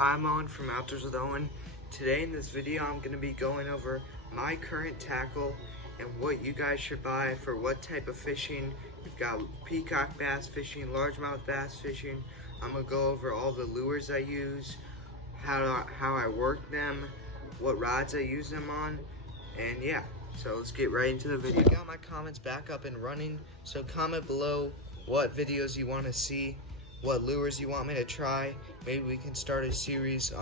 Hi, I'm Owen from Outdoors with Owen. Today in this video I'm going to be going over my current tackle and what you guys should buy for what type of fishing. We've got peacock bass fishing, largemouth bass fishing. I'm going to go over all the lures I use, how I work them, what rods I use them on, and yeah, so let's get right into the video. I got my comments back up and running, so comment below what videos you want to see, what lures you want me to try. Maybe we can start a series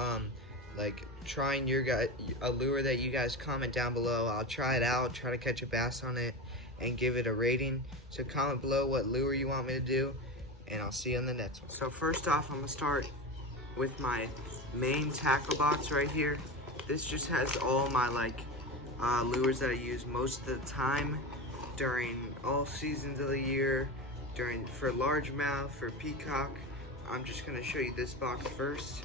like trying a lure that you guys comment down below. I'll try it out, try to catch a bass on it and give it a rating. So comment below what lure you want me to do, and I'll see you on the next one. So first off, I'm gonna start with my main tackle box right here. This just has all my lures that I use most of the time during all seasons of the year. For largemouth, for peacock, I'm just gonna show you this box first.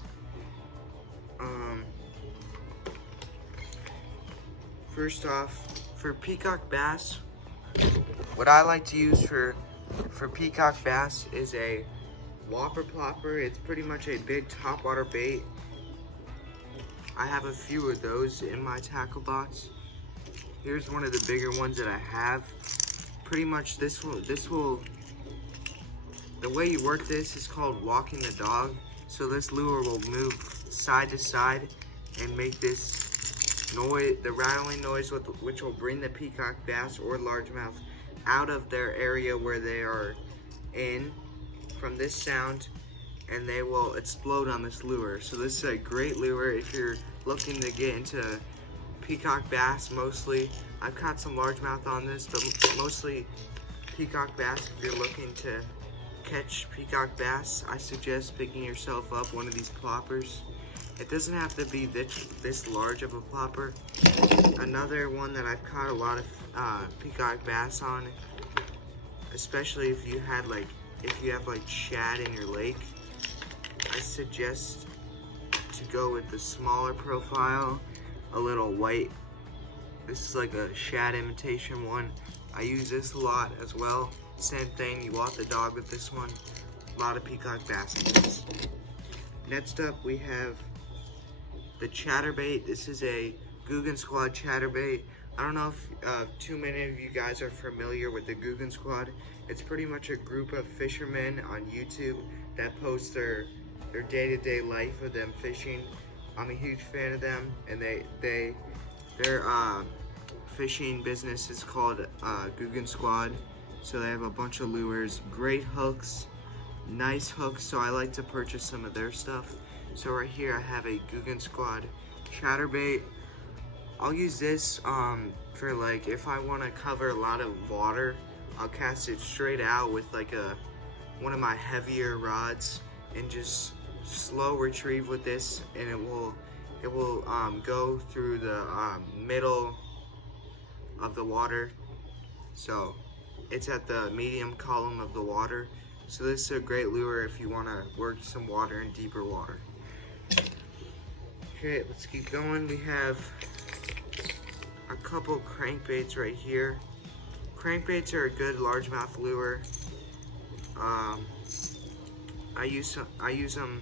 First off, for peacock bass, what I like to use for peacock bass is a whopper plopper. It's pretty much a big topwater bait. I have a few of those in my tackle box. Here's one of the bigger ones that I have. Pretty much this will. The way you work this is called walking the dog. So this lure will move side to side and make this noise, the rattling noise, which will bring the peacock bass or largemouth out of their area where they are in from this sound, and they will explode on this lure. So this is a great lure if you're looking to get into peacock bass mostly. I've caught some largemouth on this, but mostly peacock bass. If you're looking to catch peacock bass, I suggest picking yourself up one of these ploppers. It doesn't have to be this large of a plopper. Another one that I've caught a lot of peacock bass on, especially if you have shad in your lake, I suggest to go with the smaller profile, a little white. This is like a shad imitation one. I use this a lot as well. Same thing, you walk the dog with this one. A lot of peacock bass in this. Next up, we have the chatterbait. This is a Googan Squad chatterbait. I don't know if too many of you guys are familiar with the Googan Squad. It's pretty much a group of fishermen on YouTube that post their day-to-day life of them fishing. I'm a huge fan of them, and their fishing business is called Googan Squad. So they have a bunch of lures, great hooks, nice hooks, so I like to purchase some of their stuff. So right here I have a Googan Squad chatterbait. I'll use this for if I want to cover a lot of water. I'll cast it straight out with one of my heavier rods and just slow retrieve with this, and it will go through the middle of the water. So it's at the medium column of the water. So this is a great lure if you want to work some water in deeper water. Okay, let's keep going. We have a couple crankbaits right here. Crankbaits are a good largemouth lure. I use them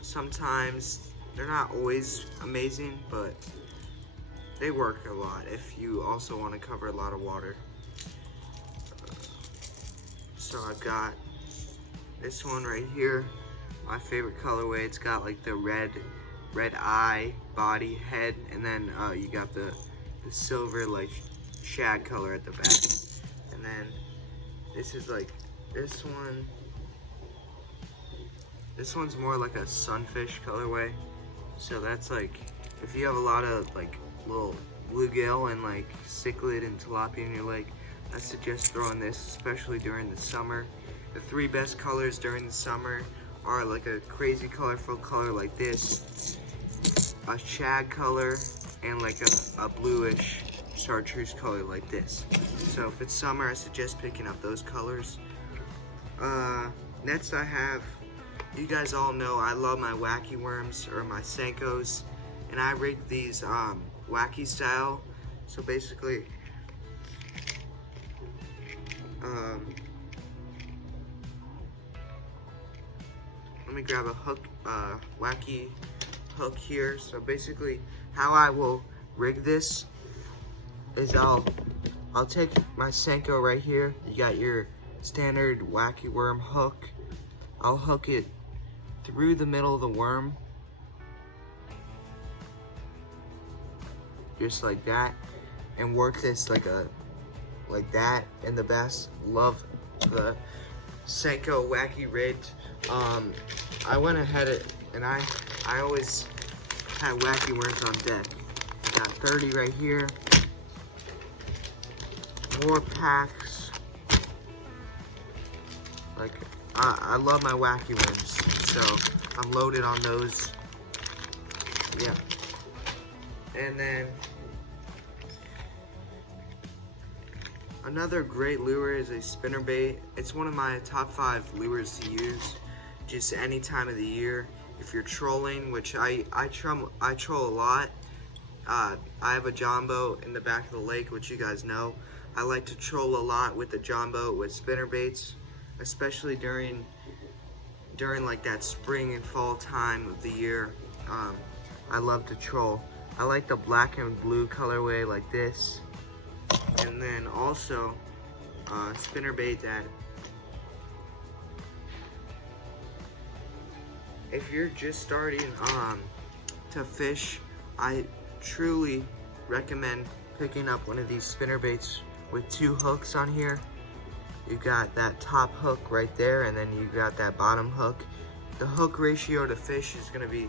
sometimes. They're not always amazing, but they work a lot if you also want to cover a lot of water. So I've got this one right here, my favorite colorway. It's got the red eye, body, head, and then you got the silver shad color at the back. And then this is this one. This one's more like a sunfish colorway. So that's if you have a lot of little bluegill and cichlid and tilapia in your lake, I suggest throwing this, especially during the summer. The three best colors during the summer are a crazy colorful color like this, a shad color, and a bluish chartreuse color like this. So if it's summer, I suggest picking up those colors. Next I have, you guys all know I love my wacky worms or my Senkos, and I rig these wacky style. So basically, I'm me grab a hook, wacky hook here. So basically, how I will rig this is I'll take my Senko right here. You got your standard wacky worm hook. I'll hook it through the middle of the worm, just like that, and work this like that. And the best, love the Senko wacky rigged. I went ahead and I always had wacky worms on deck. Got 30 right here. More packs. Like, I love my wacky worms, so I'm loaded on those. Yeah. And then another great lure is a spinnerbait. It's one of my top 5 lures to use just any time of the year. If you're trolling, which I troll a lot. I have a john boat in the back of the lake, which you guys know. I like to troll a lot with the john boat with spinnerbaits, especially during like that spring and fall time of the year. I love to troll. I like the black and blue colorway like this. And then also spinnerbait that if you're just starting to fish, I truly recommend picking up one of these spinnerbaits with 2 hooks on here. You got that top hook right there, and then you got that bottom hook. The hook ratio to fish is gonna be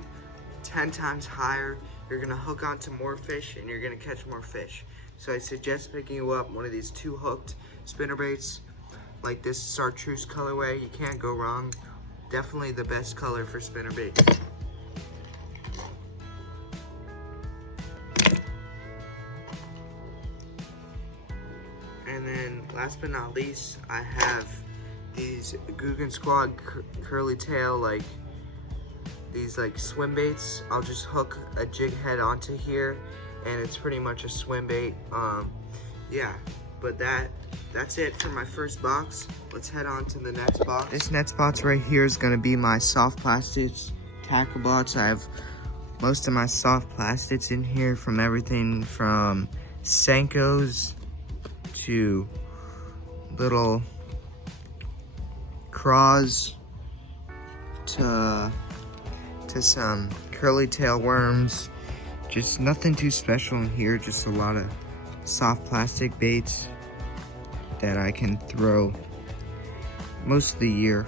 10 times higher. You're gonna hook onto more fish and you're gonna catch more fish. So I suggest picking you up one of these 2 hooked spinnerbaits like this chartreuse colorway. You can't go wrong. Definitely the best color for spinnerbait. And then last but not least, I have these Guggen Squad curly tail, like these like swim baits. I'll just hook a jig head onto here and it's pretty much a swim bait. Yeah, but that's it for my first box. Let's head on to the next box. This next box right here is gonna be my soft plastics Tacklebox. I have most of my soft plastics in here, from everything from Senkos to little craws to some curly tail worms. Just nothing too special in here, just a lot of soft plastic baits that I can throw most of the year.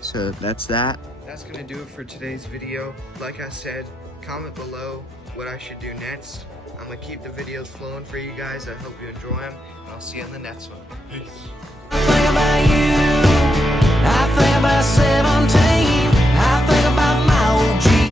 So that's that. That's gonna do it for today's video. Like I said, comment below what I should do next. I'm gonna keep the videos flowing for you guys. I hope you enjoy them, and I'll see you in the next one. Peace.